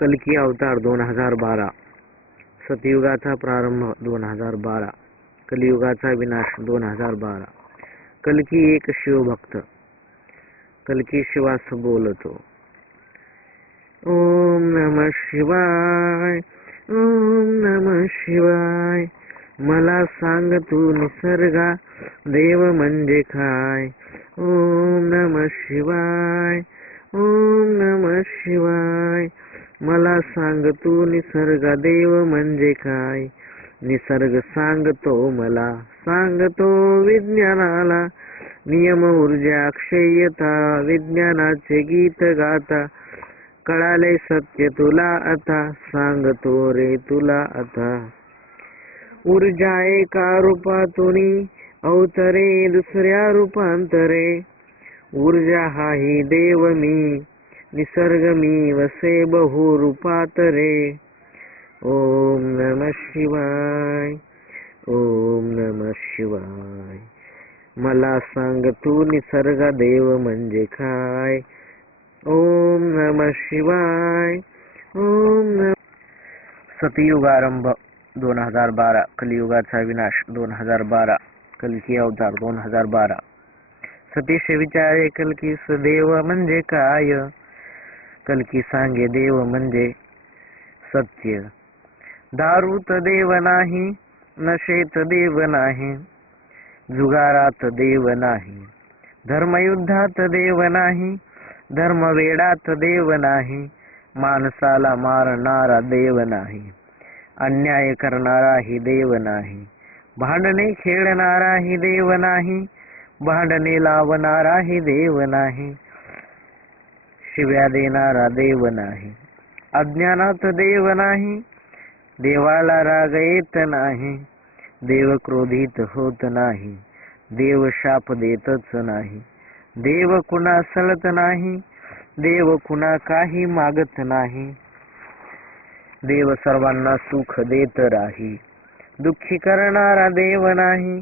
कल्की अवतार 2012, सतयुगाचा प्रारंभ 2012, कलियुगाचा विनाश 2012. कल्की एक शिवभक्त. कल्की शिवास बोलतो. ओम नमः शिवाय, ओम नमः शिवाय. मला सांग तू निसर्गा देव म्हणजे काय. ओम नमः शिवाय, ओम नमः शिवाय. मला सांग तू निसर्गा देव म्हणजे काय. निसर्ग सांगतो मला, सांगतो विज्ञानाला. नियम ऊर्जा अक्षय्यता विज्ञानाचे गीत गाता. कळाले सत्य तुला आता, सांगतो रे तुला आता. ऊर्जा एका रूपातून अवतरे दुसऱ्या रूपांतरे. ऊर्जा हाही देव मी, निसर्ग मी वसे बहुरूपात रे. ओम नमः शिवाय, ओम नमः शिवाय. मला सांग तू निसर्ग देव म्हणजे काय. ओम नमः शिवाय, ओम नमः. सतयुगारंभ 2012, कलियुगाचा विनाश 2012, कल्की अवतार 2012. सतीश विचारे कल्कीस देव म्हणजे काय. कल्की सांगे देव म्हणजे सत्य. दारूत देव नाही, नशेत देव नाही, जुगारात देव नाही, धर्मयुद्धात देव नाही, धर्मवेडात देव नाही, माणसाला मारणारा देव नाही, अन्याय करणाराही देव नाही, भांडणे खेळणाराही देव नाही, भांडणे लावणाराही देव नाही, शिव्या देणारा देव नाही, अज्ञानात देव नाही, देवाला राग येत नाही, देव क्रोधित होत नाही, देव शाप देतच नाही, देव कुणा सलत नाही, देव कुणा काही मागत नाही, देव सर्वांना सुख देत राही, दुःखी करणारा देव नाही,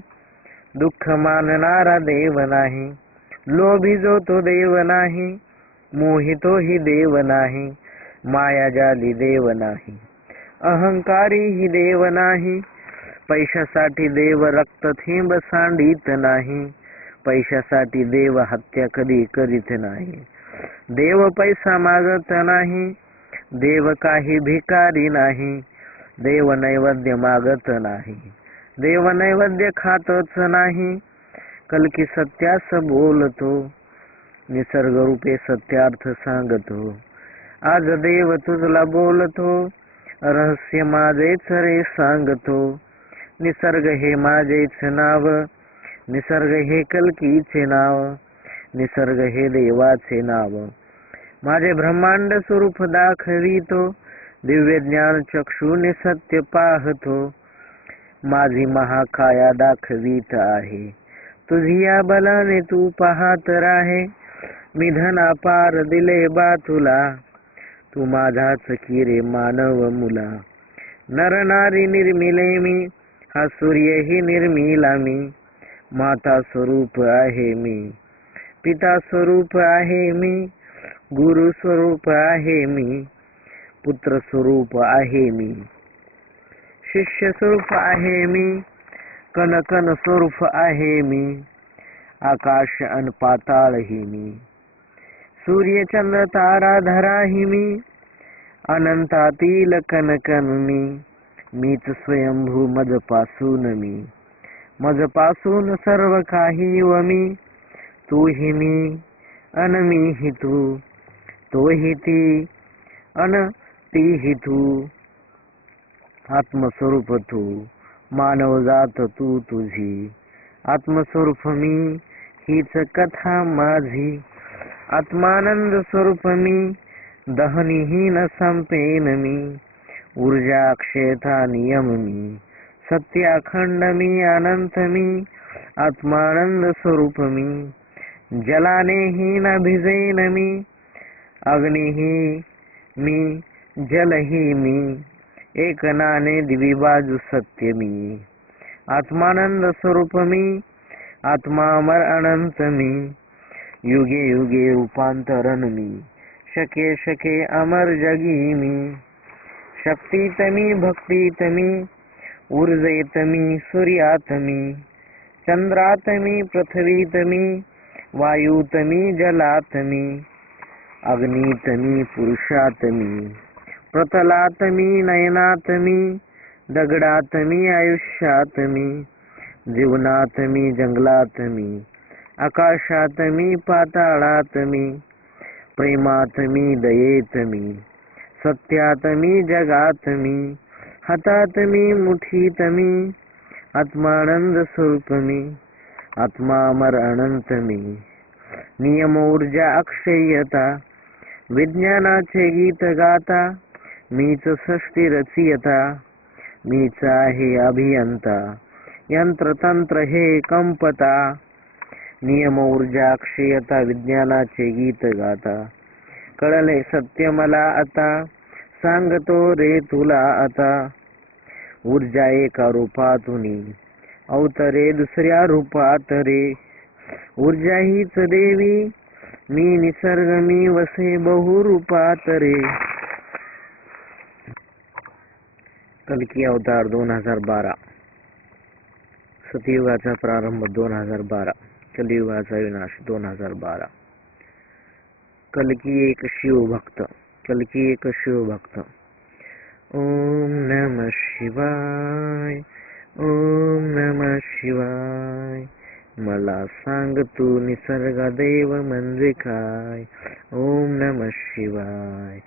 दुःख मानणारा देव नाही, लोभी जो तो देव नाही, मोहितोही देव नाही, मायाजाली देव नाही, अहंकारी ही देव नाही, पैशासाठी देव रक्त थेंब सांडित नाही, पैशासाठी देव हत्या कधी करीत नाही, देव पैसा मागत नाही, देव काही भिकारी नाही, देव नैवेद्य मागत नाही, देव नैवेद्य खातच नाही. कल्की सत्यास बोलतो, निसर्ग रूपे सत्यार्थ सांगतो. आज देव तुझला बोलतो, रहस्य माझेच रे सांगतो. निसर्ग हे माझेच नाव, निसर्ग हे कल्कीचे नाव, निसर्ग हे देवाचे नाव. माझे ब्रह्मांड स्वरूप दाखवितो, दिव्य ज्ञान चक्षुने सत्य पाहतो. माझी महाकाया दाखवीत आहे, तुझी या बलाने तू पाहत राहे. मी धना पार दिले बा तुला, तू माझाच की रे मानव मुला. नर नारी निर्मिले मी, हा सूर्यही निर्मिला मी. माता स्वरूप आहे मी, पिता स्वरूप आहे मी, गुरु स्वरूप आहे मी, पुत्र स्वरूप आहे मी, शिष्य स्वरूप आहे मी, कण कण स्वरूप आहे मी, आकाश अन पाताळही मी, सूर्य चंद्र तारा धराही मी, अनंतातील कण कण मी. मीच स्वयंभू मजपासून मी, मजपासून सर्व काही व मी. तू ही मी अन मी ही तू, तो ही ती अन ती ही तू. आत्मस्वरूप तू, मानव जात तू तुझी. आत्मस्वरूप मी, हीच कथा माझी. आत्मानंद स्वरूप मी, दहनीहीन संपेन मी. ऊर्जा अक्षयता नियम मी, सत्य अखंड मी, अनंत मी. आत्मानंद स्वरूप मी, जलानेही न भिजेन मी. अग्निही मी, जलही मी, एक नाणे द्विबाजू सत्य मी. आत्मानंद स्वरूप मी, आत्मा अमर अनंत मी. युगे युगे रूपांतरण मी, शके शके अमर जगी मी. शक्तीत मी भक्तीत मी ऊर्जेत मी सूर्यात मी. चंद्रात मी पृथ्वीत मी वायूत मी जलात मी. अग्नीत मी पुरुषात मी प्रतलात मी नयनात मी. दगडात मी आयुष्यात मी. जीवनात मी जंगलात मी. आकाशात मी पाताळात मी. प्रेमात मी दयेत मी. सत्यात मी जगात मी. हातात मी मुठीत मी. आत्मानंद स्वरूप मी. आत्मा अमर अनंत मी. नियम ऊर्जा अक्षय्यता विज्ञानाचे गीत गाता. मीच सृष्टी रचयिता. मीच आहे अभियंता. यंत्र तंत्र हे कंपता. नियम ऊर्जा अक्षय्यता विज्ञानाचे गीत गाता. कळले सत्य मला आता सांगतो रे तुला आता. ऊर्जा एका रूपातुनी अवतरे दुसऱ्या रूपात रे. ऊर्जा हीच देवी मी निसर्ग मी वसे बहुरूपात रे. कल्की अवतार 2012. सतयुगाचा प्रारंभ 2012. कलियुगाचा विनाश 2012. कल्की एक शिवभक्त. कल्की एक शिवभक्त. ओम नमः शिवाय. ओम नमः शिवाय. मला सांग तू निसर्ग देव म्हणजे काय. ओम नमः शिवाय.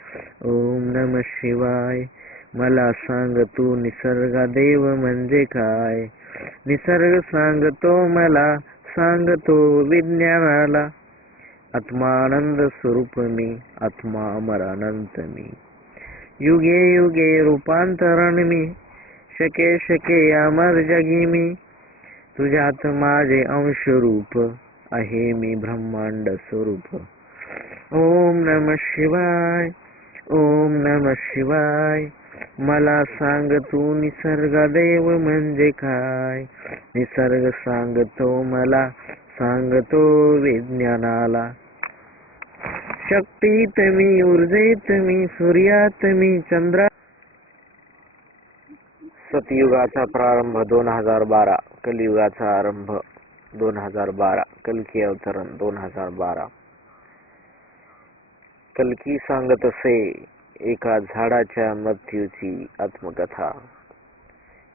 ओम नमः शिवाय. मला सांग तू निसर्ग देव म्हणजे काय. निसर्ग सांगतो मला सांगतो विज्ञानाला. आत्मानंद स्वरूप मी. आत्मा अमर अनंत मी. युगे युगे रूपांतरण मी. शके शके अमर जगी मी. तुझ्यात माझे अंश रूप आहे मी ब्रह्मांड स्वरूप. ओम नमः शिवाय. ओम नमः शिवाय. मला सांग तू निसर्ग देव म्हणजे काय. निसर्ग सांगतो मला सांगतो विज्ञानाला. शक्तीत मी ऊर्जेत मी सूर्यात मी चंद्रा. सतयुगाचा प्रारंभ 2012. कलियुगाचा आरंभ 2012. कल्की अवतरण 2012. कल्की सांगत असे एका झाडाच्या मृत्यूची आत्मकथा.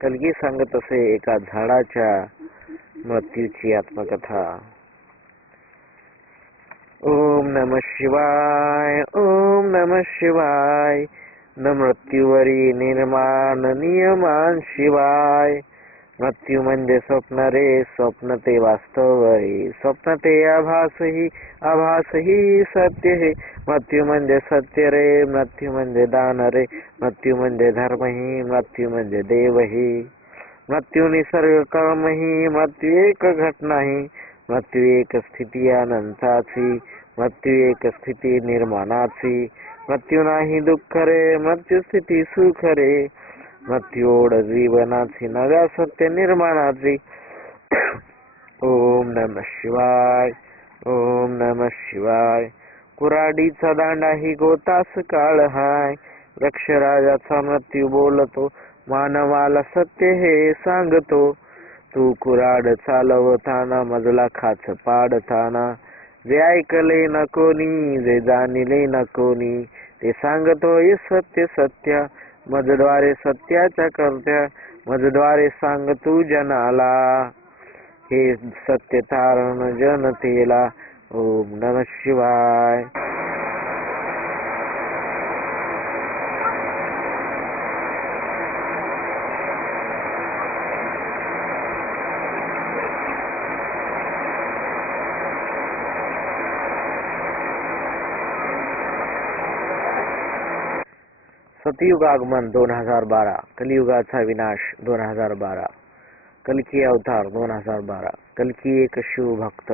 कल्की सांगत असे एका झाडाच्या मृत्यूची आत्मकथा. ओम नमः शिवाय. ओम नमः शिवाय. न मृत्यूवरी निर्माण नियमान शिवाय. मृत्यू म्हणजे स्वप्न रे. स्वप्न ते वास्तव रे. स्वप्न ते आभास ही. आभास ही सत्य हे. मृत्यू म्हणजे सत्य रे. मृत्यू म्हणजे दान रे. मृत्यू म्हणजे धर्म ही. मृत्यू म्हणजे देव ही. मृत्यू निसर्ग कर्म ही. मृत्यू एक घटना ही. मृत्यू एक स्थिती अनंताची. मृत्यू एक स्थिती निर्माणाची. मृत्यू नाही दुःख रे. मृत्यू स्थिती सुख रे. मृत्यू ओढ जीवनाची नव्या सत्य निर्माणाची. ओम नमः शिवाय. ओम नमः शिवाय. कुऱ्हाडीचा दांडा ही गोतास काळ हाय. वृक्षराजाचा मृत्यू बोलतो मानवाला सत्य हे सांगतो. तू कुऱ्हाड चालवताना मजला खाच पाडताना. जे ऐकले न कोणी जे जाणले न कोणी ते सांगतोय सत्य सत्य. मजद्वारे सत्याच्या कर्त्या मजद्वारे सांग तू जनाला. हे सत्य तारण जनतेला. ओम नमः शिवाय. सतयुग आगमन 2012. कलियुगाचा विनाश 2012. कल्की अवतार 2012. कल्की एक शिवभक्त.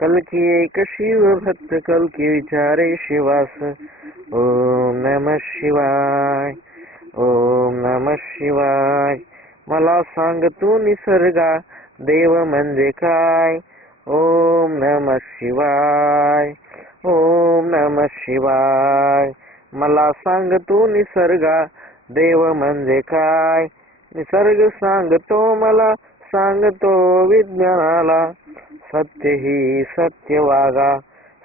कल्की एक शिवभक्त. कल्की विचारे शिवास. ओम नमः शिवाय. ओम नमः शिवाय. मला सांग तू निसर्गा देव म्हणजे काय. ओम नमः शिवाय. ओम नमः शिवाय. मला सांग तू निसर्गा देव म्हणजे काय. निसर्ग सांगतो मला सांगतो विज्ञानाला. सत्य ही सत्य वागा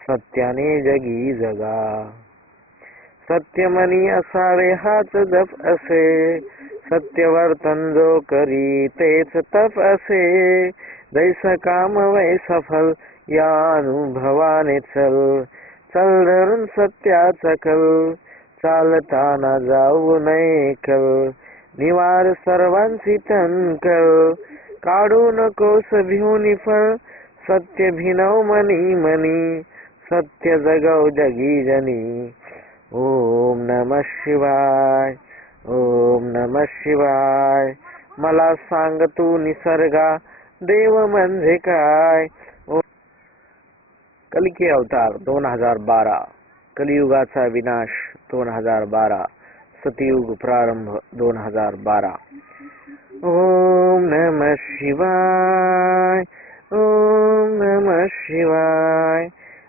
सत्याने जगी जगा. सत्य मनी असावे हाच जप असे. सत्य वर्तन जो करी तेच तप असे. जैस काम वैसा फल या अनुभवाने चल. चल धरून सत्याचा कल चालताना जाऊ नये कल. निवार सर्वांची तनकल काढू नकोस भिवून फळ. सत्य भिनव मनी मनी सत्य जगव जगी जनी. ओम नमः शिवाय. ओम नमः शिवाय. मला सांग तू निसर्गा देव म्हणजे काय. कल्की अवतार 2012. कलियुगाचा विनाश 2012. सतयुग प्रारंभ 2012. ओम नमः शिवाय. ओम नमः शिवाय.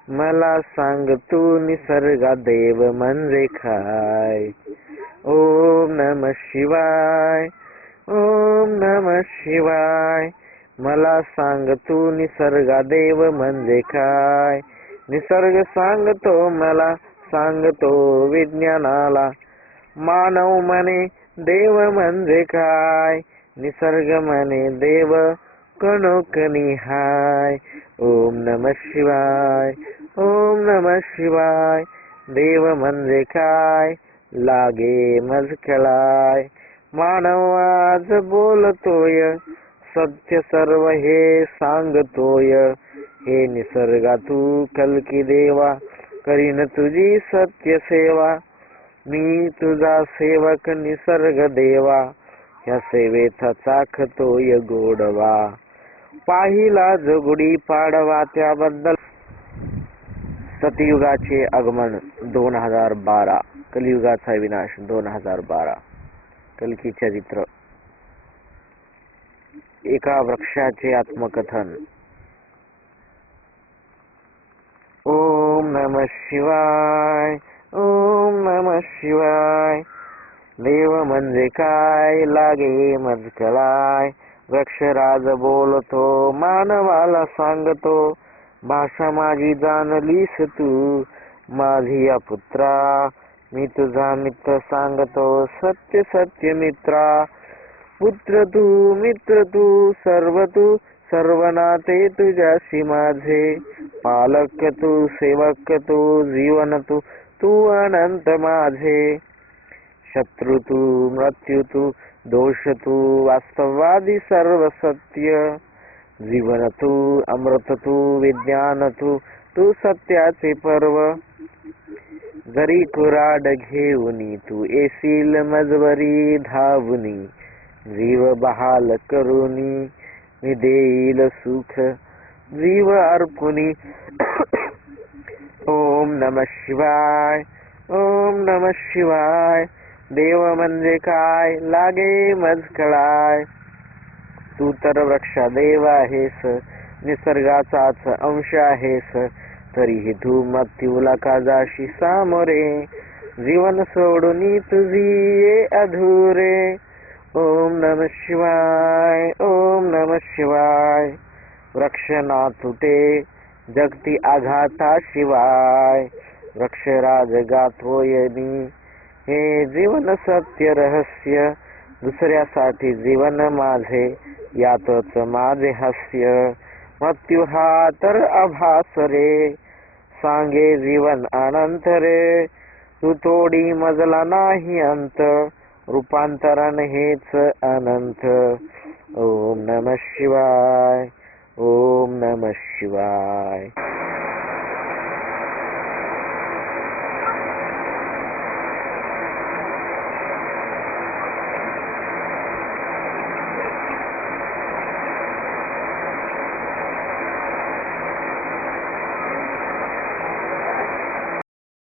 मला सांग तू निसर्गा देव म्हणजे काय. ओम नमः शिवाय. ओम नमः शिवाय. मला सांग तू निसर्गा देव म्हणजे काय. निसर्ग सांगतो मला सांगतो विज्ञानाला. मानव म्हणे देव म्हणजे काय. निसर्ग म्हणे देव कणोकणी हाय. ओम नमः शिवाय. ओम नमः शिवाय. देव म्हणजे काय लागे मज कळाय. मानव आज बोलतोय सत्य सर्व हे सांगतोय. हे निसर्गा तू कल्की देवा करीन तुझी सत्य सेवा. मी तुझा सेवक निसर्ग देवा ह्या सेवेचा चाखतोय गोडवा. पाहिला जो गुढी पाडवा त्याबद्दल. सतयुगाचे आगमन 2012. कलियुगाचा विनाश 2012. कल्की चरित्र. एका वृक्षाचे आत्मकथन. ओम नमः शिवाय. ओम नमः शिवाय. देव म्हणजे काय लागे मज कळाय. वृक्षराज बोलतो मानवाला सांगतो. भाषा माझी जाणलीस तू माझी या पुत्रा. मी तुझा मित्र सांगतो सत्य सत्य मित्रा. पुत्र तू मित्र तू सर्व तू सर्व नाते तुझ्याशी माझे. पालक तू सेवक तू जीवन तू तू अनंत माझे. शत्रु तू मृत्यू तू दोष तू वास्तववादी सर्व सत्य. जीवन तू अमृत तू विज्ञान तू तू सत्याचे पर्व. जरी कुराड घेऊनी तू येशील मजवरी धावुनी. जीव बहाल करुनी मी देईल सुख जीव अर्पुनी. ओम नमः शिवाय. ओम नमः शिवाय. देव म्हणजे काय लागे मज कळाय. तू तर वृक्षा देव आहेस निसर्गाचाच अंश आहेस. तरीही तू मृत्यूला का जाशी सामोरे. जीवन सोडून तुझी ये अधुरे. ओम नमः शिवाय. ओम नमः शिवाय. वृक्ष ना तुटे जगती आघाता शिवाय. वृक्षराज गातोयनी हे जीवन सत्य रहस्य. दुसऱ्यासाठी जीवन माझे यातच माझे हास्य. मृत्यू हा तर आभास रे सांगे जीवन अनंत रे. तू तोडी मजला नाही अंत रूपांतरण हेच अनंत. ओम नमः शिवाय. ओम नमः शिवाय.